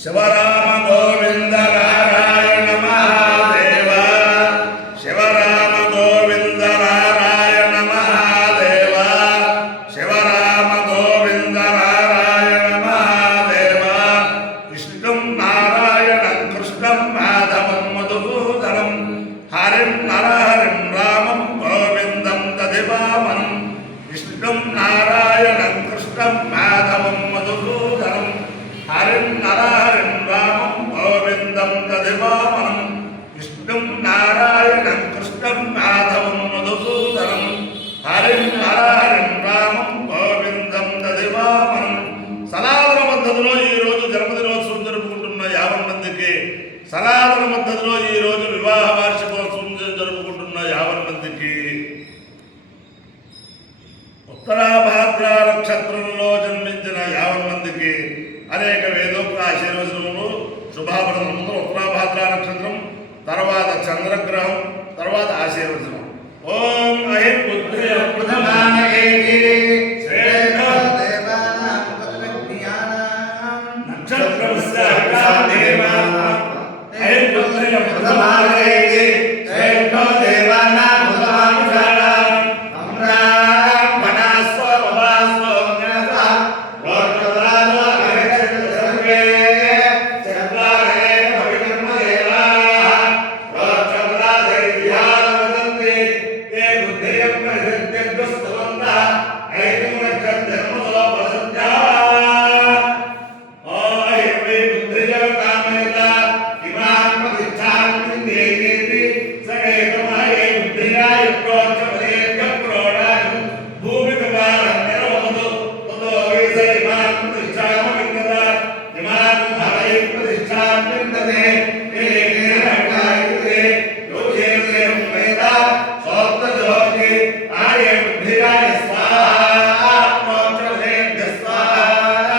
శివరామ గోవింద నారాయణ మహాదేవ శివరామ గోవింద నారాయణ మహాదేవ శివరామ గోవింద నారాయణ మహాదేవ విష్ణుం నారాయణం కృష్ణం మాధవం మధుసూదనం హరిం నరహరిం రామం గోవిందం దధివామనం విష్ణుం నారాయణం కృష్ణం మాధవం మధుసూదనం హరిం నరహరిం రామం గోవిందం దధివామనం విష్ణుం నారాయణం కృష్ణం మాధవం మధుసూదనం హరిం నరహరిం రామం గోవిందం దధివామనం. సనాతన పద్ధతిలో ఈరోజు జన్మదినోత్సవం జరుపుకుంటున్న 50 మందికి, సనాతన పద్ధతిలో ఈరోజు వివాహ వార్షికోత్సవం జరుపుకుంటున్న 50 మందికి, ఉత్తరాభాద్ర నక్షత్రంలో జన్మించిన 50 మందికి అనేక వేదోక్త ఆశీర్వచనములు శుభాభరణములు. ఉత్తరాభాద్ర నక్షత్రం తర్వాత చంద్రగ్రహం తర్వాత ఆశీర్వచనం. ఓం అహిం బుద్ధయ ప్రథమానయేతి శ్రేష్ఠ దేవానాం పదవిజ్ఞానాం నక్షత్రస్య దేవానాం అహిం బుద్ధయ ప్రథమానయేతి శ్రేష్ఠ దేవానాం పదవిజ్ఞానాం అమ్రాం వనాస్వ వవాస్వ జ్ఞాత లోకరాజ అరిక్షత్రే చక్రారే భవికర్మ దేవా లోకరాజ విద్యావదంతి తే బుద్ధియం ప్రసిద్ధ్యస్తవంత ఐదు నక్షత్రములో వసంత్యా ఓయ్ వై బుద్ధియ కామేత ఇమాం ప్రతిష్ఠామి దేవేతి సకేతమహే బుద్ధియాయ ప్రోచపదే క్రోడాయం భూమికవారం నిరోధో తతో వైస ఇమాం ప్రతిష్ఠామ విందత ఇమాం హరై ప్రతిష్ఠాం విందతే ఏకేనకాయితే యోచేసేం వేద సోప్తజోతి ఆయ బుద్ధియాయ స్వాహా ప్రోచపదే స్వాహా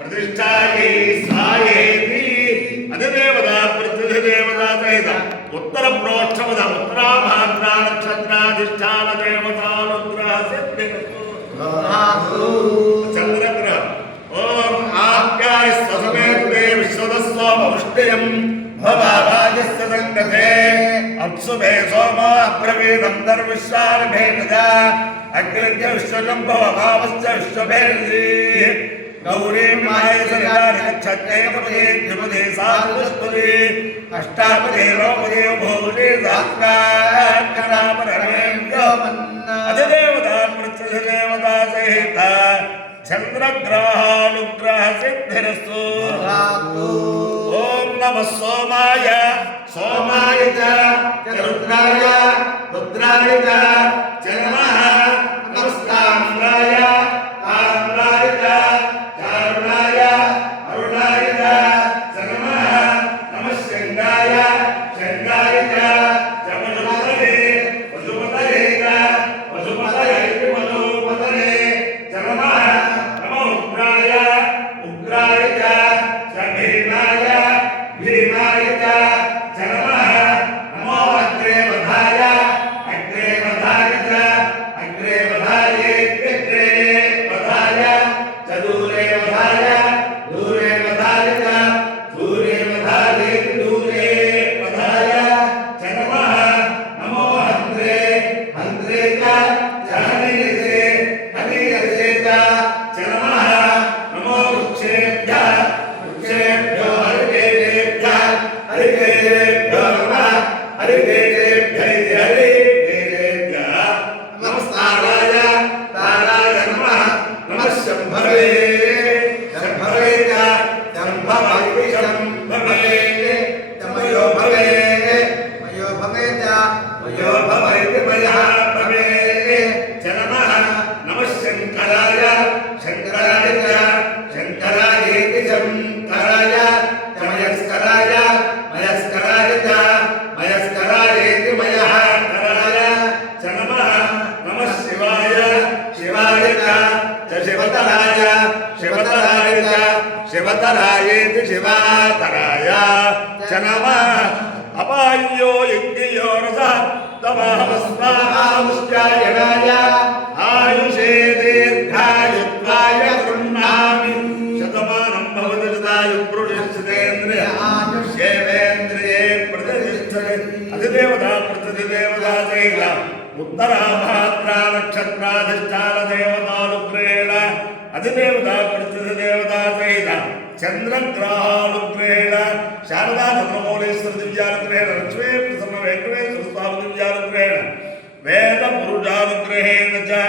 ప్రతిష్ఠాయై స్వాయేతి. అధిదేవత ప్రతిదేవత సహిత ఉత్తర ప్రోక్షపద ఉత్తరాభాద్ర నక్షత్రాధిష్టాన దేవతానుగ్రహ సిద్ధిరస్తు. చంద్రగ్రహం. ఓం ఆప్యాయ స్వసమేతే విశ్వదస్వముష్టియం భవాజస్య సంగతే అప్సుభే సోమ అబ్రవీదం దర్విశ్వారభేజ అగ్నిజ్ఞ విశ్వజంభవ భావస్య విశ్వభేజీ గౌరీ మాయసరిదారి క్షత్రేపదే ద్విపదే సాధుస్పదే అష్టాపదే లోపదే భోజే అధిదేవత ప్రత్యధిదేవత సహిత చంద్రగ్రహానుగ్రహ సిద్ధిరస్తు. ఓం నమః సోమాయ సోమాయ చ రుద్రాయ రుద్రాయ చ నమః నమస్తామ్రాయ ఆమ్రాయ చ చారుణాయ అరుణాయ చ నమః నమః శంగాయ శంగాయ చ పశుపతయే పశుపతయే చ పశుపతయే మధుపతయే చ నమః నమో ఉగ్రాయ ఉగ్రాయ చ భీమాయ భీమాయ చ నమః నమో అగ్రే వధాయ అగ్రే వధాయ చ అగ్రే వధాయేత్యగ్రే వధాయ చ దూరే వధాయ దూరే వధాయ చ దూరే వధాయేతి దూరే వధాయ చ నమః నమో హంత్రే హంత్రే చ హనీయసే హనీయసే చ నమః నమో వృక్షేభ్యః వృక్షేభ్యో హరికేభ్యః హరికేభ్యో నమః హరికేభ్యై హరికేభ్యః నమస్తారాయ తారాయ నమః నమః శంభవే శంభవే చ శంభవై శంభవే మయో భవే మయో భవే చ మయో భవై మయః భవే చ నమః నమః శంకరాయ శంకరాయ చ శంకరాయేతి శంకరాయ చ మయస్కరాయ మయస్కరాయ చ మయస్కరాయేతి మయఃకరాయ చ నమః నమః శివాయ శివాయ చ శివతరాయ శివతరాయ చ శివతరాయేతి శివాతరాయ చ నమః అపాయ్యో యజ్ఞయో రసః తమః ఆయుషే దీర్ఘాయుత్వాయ గృహ్ణామి శతమానం భవతి శతాయు పురుషస్యతే ఉత్తరాభాద్రా నక్షత్రాధిష్టాన దేవతానుగ్రహేణ అధిదేవత ప్రతిథి దేవతా సహిత చంద్రగ్రహానుగ్రహేణ శారదా చంద్రమౌళేశ్వర దివ్యానుగ్రహేణ లక్ష్మీ ప్రసన్న వెంకటేశ్వర స్వామి దివ్యానుగ్రహేణ వేద పురుషానుగ్రహేణ చ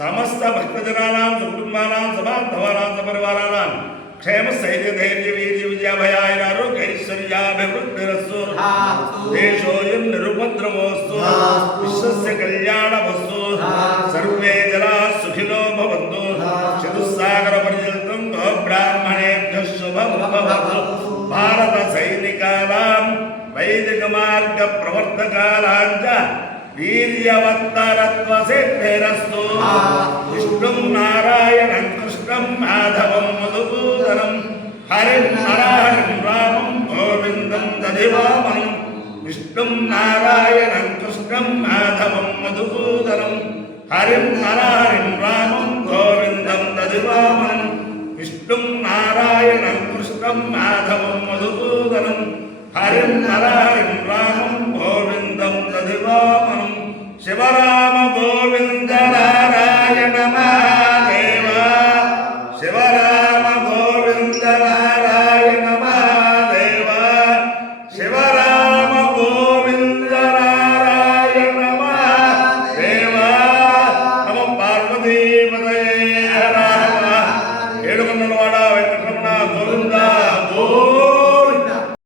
సమస్త భక్తజనానాం కుటుంబానాం సమాధవానాం సపరివారానాం క్షేమ స్థైర్య ధైర్య వీర్య విజయాభయాయ ఆరోగ్యైశ్వర్యాభివృద్ధిరస్సు దేశోయం నిరుపద్రవోస్తు విశ్వస్య కళ్యాణమస్తు సర్వే జనా సుఖినో భవంతు చతుస్సాగర పర్యంతం గోబ్రాహ్మణేభ్యః శుభం భవతు భారత సైనికానాం వైదిక మార్గ ప్రవర్తకానాం చ వీర్యవత్తరత్వ సిద్ధిరస్తు విష్ణుం నారాయణం కృష్ణం మాధవం మధుసూదనం హరిం నరహరిం రామం గోవిందం దధివామనం విష్ణుం నారాయణం కృష్ణం మాధవం మధుసూదనం హరిం నరహరిం రామం గోవిందం దధివామనం విష్ణుం నారాయణం కృష్ణం మాధవం మధుసూదనం హరిం నరహరిం రామం గోవిందం దధివామనం శివరామ గోవింద